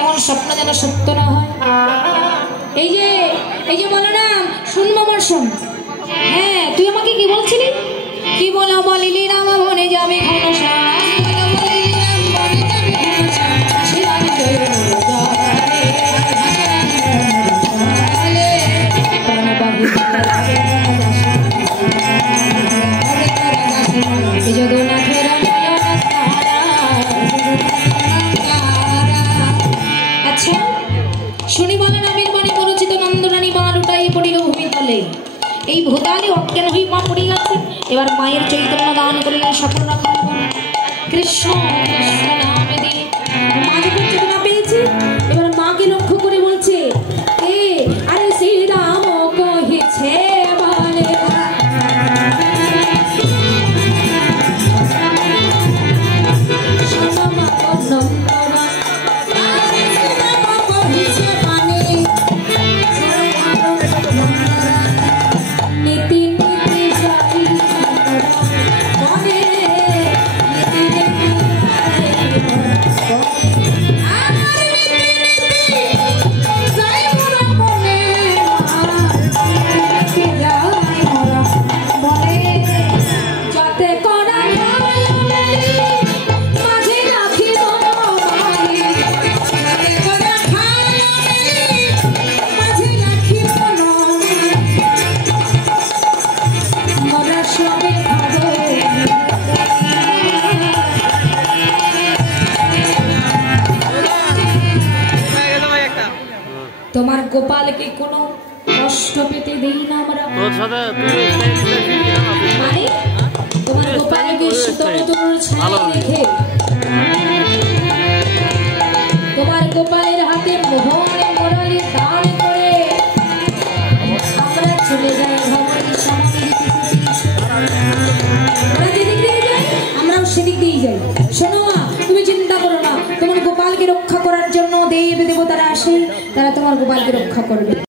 এমন স্বপ্ন যেন সত্য না হয়। এই যে বলরাম, শুনবো আমার শোন। হ্যাঁ, তুই আমাকে কি বলছিলি? কি বলো বলিলি রাম বনে যাবে ঘনশ্যাম, আচ্ছা শুনি বলেন আমির মনে পরিচিত নন্দরানী মা লুটাই পড়িল ভূমিতলে। এই ভূতালি অজ্ঞান হয়ে মা পড়ে গেছে। এবার মায়ের চৈতন্য দান করিলেন সকল রকম কৃষ্ণ কৃষ্ণ নামে দিয়ে মা যখন চেতনা পেয়েছে, এবার মাকে লক্ষ্য করে বলছে, এ আরে শ্রীরাম কহিছে বলে তোমার গোপালকে কোনো কষ্ট পেতে দেই না আমরা। মানে তোমার গোপালকে সুতোর ছায়া রেখে তোমার গোপালের হাতে মোহনে মোড়ালি দান করে আমরা চলে যাই ভগবানের সামনে। আমরা যেদিক দিয়ে যাই আমরাও সেদিক দিয়েই যাই। শোনো মা, তুমি চিন্তা করো না, তোমার গোপালকে রক্ষা করার জন্য দেব দেবতারা আসে, তারা তোমার গোপালকে রক্ষা করবে।